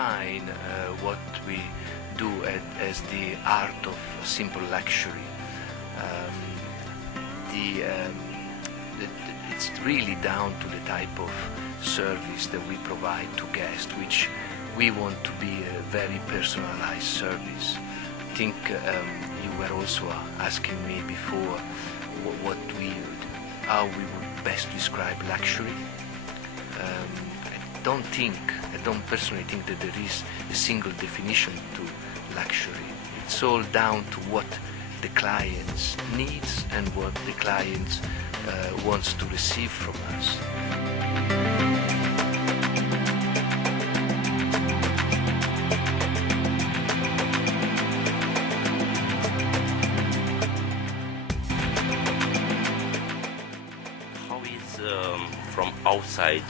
define what we do as the art of simple luxury. It's really down to the type of service that we provide to guests, which we want to be a very personalized service. I think you were also asking me before how we would best describe luxury. I don't personally think that there is a single definition to luxury. It's all down to what the client needs and what the client wants to receive from us. How is from outside,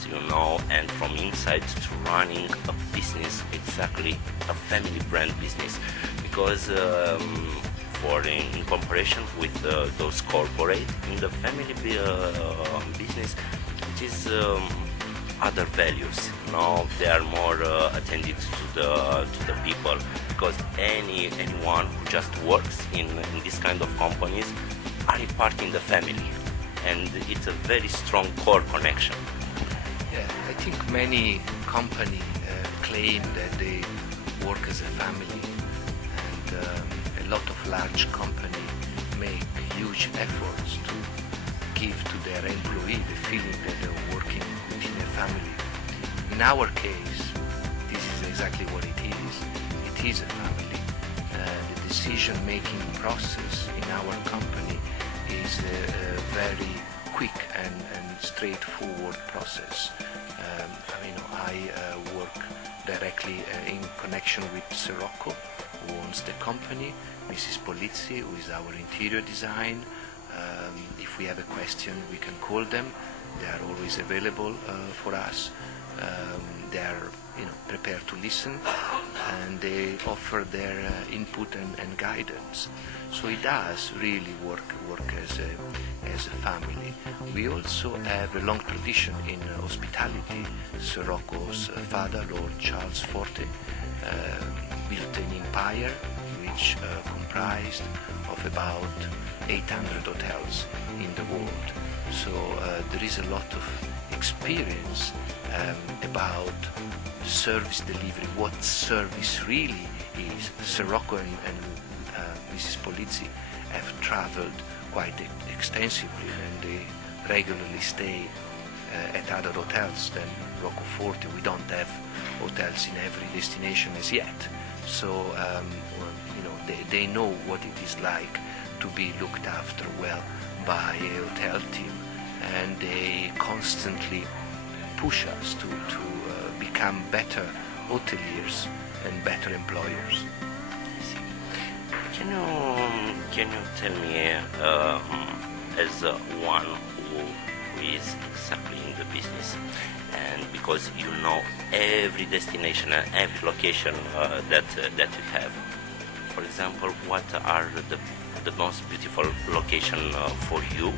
and from inside to running a business, exactly a family brand business? Because in comparison with those corporate, in the family business, it is other values. They are more attentive to the people, because anyone who just works in this kind of companies are a part in the family, and it's a very strong core connection. Yeah, I think many companies claim that they work as a family, and a lot of large companies make huge efforts to give to their employee the feeling that they're working within a family. In our case, this is exactly what it is. It is a family. The decision-making process in our company is a very quick and straightforward process. I work directly in connection with Sir Rocco, who owns the company, Mrs. Polizzi, who is our interior design. If we have a question, we can call them. They are always available for us. They are prepared to listen, and they offer their input and guidance. So it does really work as a family. We also have a long tradition in hospitality. Sir Rocco's father, Lord Charles Forte, built an empire which comprised of about 800 hotels in the world. So there is a lot of experience about service delivery, what service really is. Sir Rocco and Mrs. Polizzi have traveled quite extensively, and they regularly stay at other hotels than Rocco Forte. We don't have hotels in every destination as yet, so they know what it is like to be looked after well by a hotel team, and they constantly push us to become better hoteliers and better employers. Can you tell me, as one who is exactly in the business, and because you know every destination and every location that you have, for example, what are the most beautiful location for you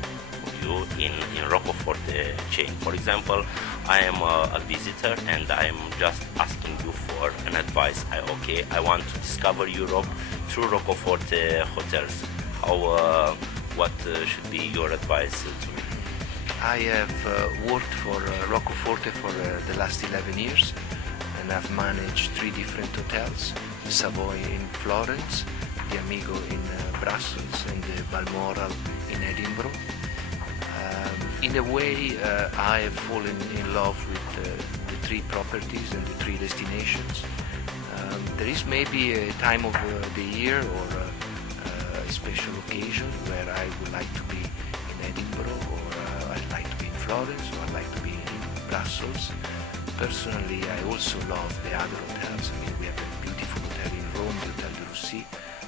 in Rocco Forte chain? For example, I am a visitor and I am just asking you for an advice. I want to discover Europe through Rocco Forte hotels. What should be your advice to me? I have worked for Rocco Forte for the last 11 years, and I've managed 3 different hotels: the Savoy in Florence, the Amigo in Brussels, and the Balmoral in Edinburgh. In a way, I have fallen in love with the 3 properties and the 3 destinations. There is maybe a time of the year or a special occasion where I would like to be in Edinburgh, or I'd like to be in Florence, or I'd like to be in Brussels. Personally, I also love the other hotels. We have a beautiful hotel in Rome, the Hotel de Russie.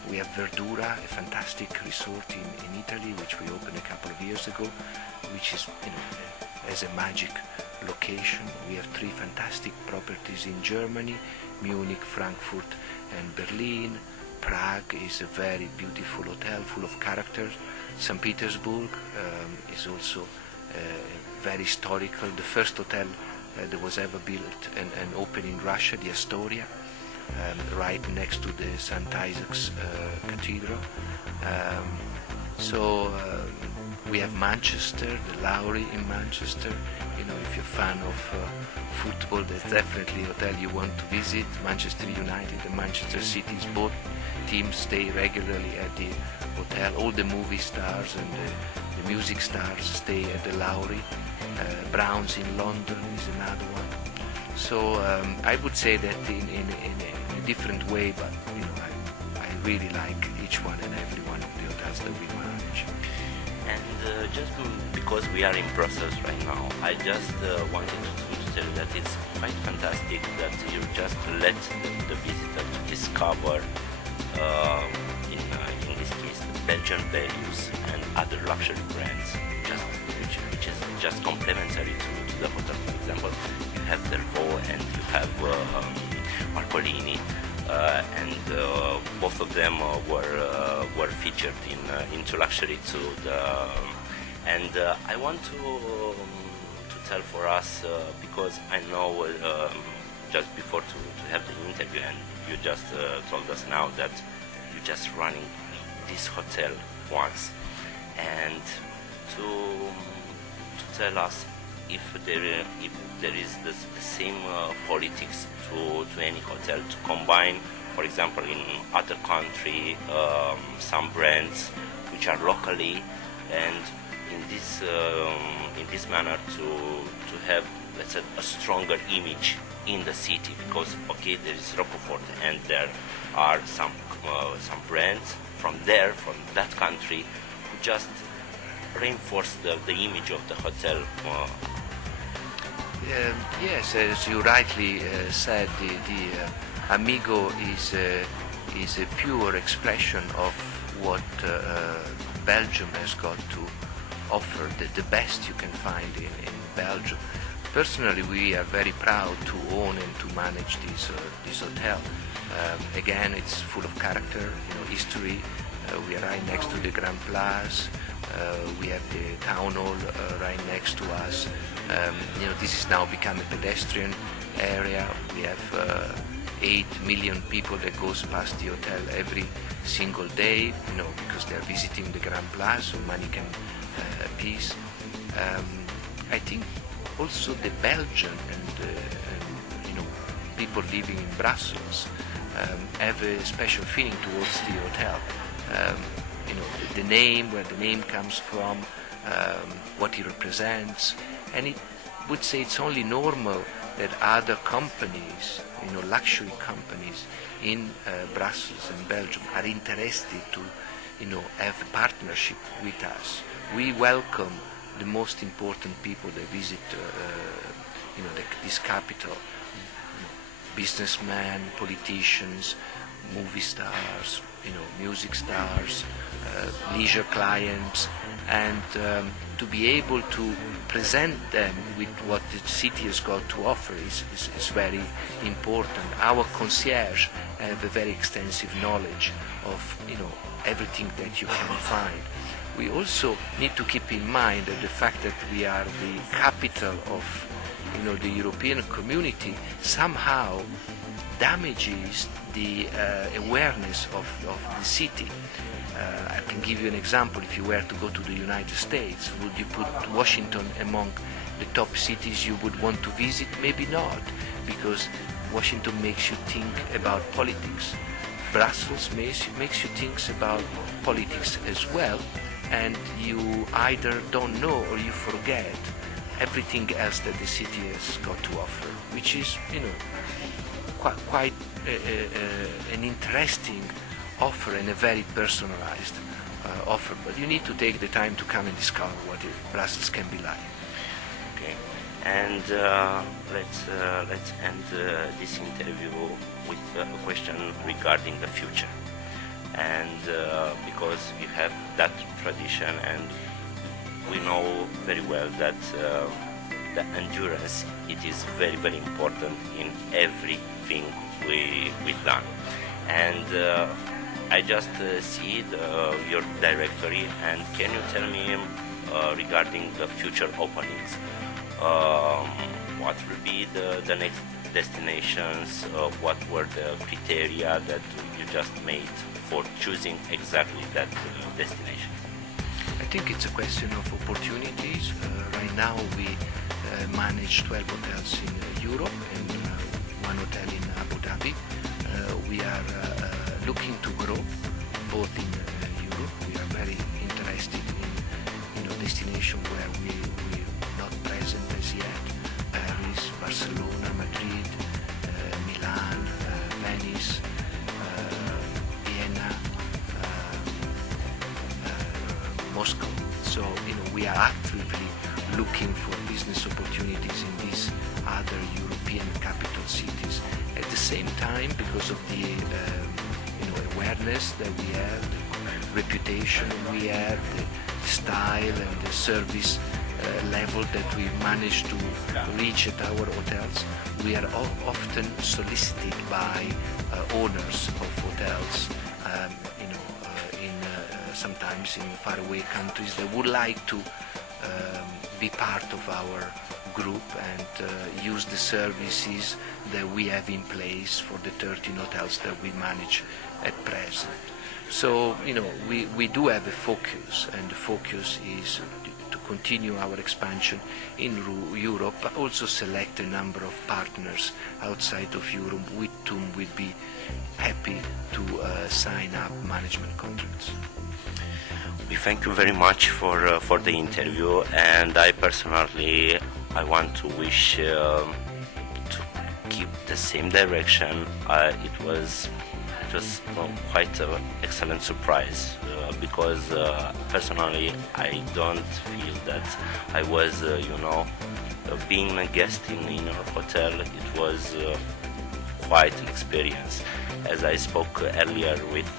We have Verdura, a fantastic resort in Italy, which we opened a couple of years ago, which is, as a magic location. We have 3 fantastic properties in Germany: Munich, Frankfurt, and Berlin. Prague is a very beautiful hotel, full of character. St. Petersburg is also very historical. The first hotel there was ever built and opened in Russia, the Astoria, right next to the St. Isaac's Cathedral. We have Manchester, the Lowry in Manchester. If you're a fan of football, there's definitely a hotel you want to visit. Manchester United and Manchester City's both teams stay regularly at the hotel. All the movie stars and the music stars stay at the Lowry. Browns in London is another one. So I would say that in a different way, but I really like each one and every one of the hotels that we manage. And just because we are in Brussels right now, I just wanted to tell you that it's quite fantastic that you just let the visitor to discover, in this case, Belgian values and other luxury brands, which is just complementary to the hotel. For example, you have Delvaux and you have Artolli, and both of them were featured into luxury too. And I want to tell for us, because I know just before to have the interview, and you just told us now that you're just running this hotel once, and to tell us if there is the same politics to any hotel to combine, for example, in other country, some brands which are locally, and in this manner to have, let's say, a stronger image in the city, because okay, there is Rocco Forte and there are some brands from that country who just reinforce the image of the hotel. Yes, as you rightly said, the Amigo is a pure expression of what Belgium has got to offer, the best you can find in Belgium. Personally, we are very proud to own and to manage this hotel. Again, it's full of character, history. We are right next to the Grand Place. We have the town hall right next to us. This is now become a pedestrian area. We have 8 million people that goes past the hotel every single day, because they are visiting the Grand Place, so money can piece. I think also the Belgian and people living in Brussels have a special feeling towards the hotel. The name, where the name comes from, what it represents, and it would say it's only normal that other companies, luxury companies in Brussels and Belgium are interested to, have a partnership with us. We welcome the most important people that visit, this capital, businessmen, politicians, movie stars, music stars, leisure clients, and to be able to present them with what the city has got to offer is very important. Our concierge have a very extensive knowledge of everything that you can find. We also need to keep in mind that the fact that we are the capital of the European community somehow damages the awareness of the city. I can give you an example. If you were to go to the United States, would you put Washington among the top cities you would want to visit? Maybe not, because Washington makes you think about politics. Brussels makes you think about politics as well, and you either don't know or you forget everything else that the city has got to offer, which is, quite an interesting offer and a very personalized offer. But you need to take the time to come and discover what Brussels can be like. Okay, and let's end this interview with a question regarding the future, and because you have that tradition, and we know very well that the endurance, it is very, very important in everything we've done. And I just see your directory, and can you tell me regarding the future openings, what will be the next destinations, what were the criteria that you just made for choosing exactly that destination? I think it's a question of opportunities. Right now we manage 12 hotels in Europe and one hotel in Abu Dhabi. We are looking to grow both in Europe. We are very interested in destination where we're not present as yet. Paris, Barcelona, Madrid, Milan, Venice, Vienna, Moscow. So we are actively looking for business opportunities in these other European capital cities. At the same time, because of the awareness that we have, the reputation we have, the style and the service level that we manage to reach at our hotels, we are often solicited by owners of hotels, sometimes in faraway countries that would like to be part of our group and use the services that we have in place for the 13 hotels that we manage at present. So, we do have a focus, and the focus is to continue our expansion in Europe, but also select a number of partners outside of Europe with whom we'd be happy to sign up management contracts. We thank you very much for the interview, and I personally want to wish to keep the same direction. It was quite an excellent surprise because personally I don't feel that I was being a guest in your hotel. It was quite an experience. As I spoke earlier with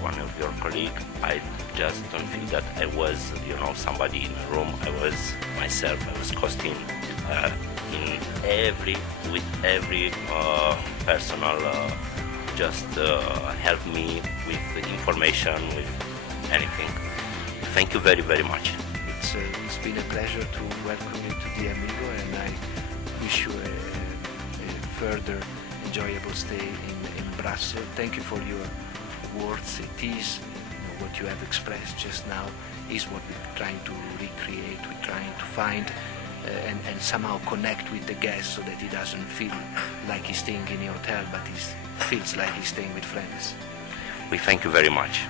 one of your colleagues, I just don't feel that I was, somebody in a room. I was myself. I was hosting with every personal just help me with information, with anything. Thank you very, very much. It's been a pleasure to welcome you to the Amigo, and I wish you a further enjoyable stay in Brussels. Thank you for your words. It is what you have expressed just now is what we're trying to recreate. We're trying to find and somehow connect with the guest so that he doesn't feel like he's staying in a hotel, but he feels like he's staying with friends. We thank you very much.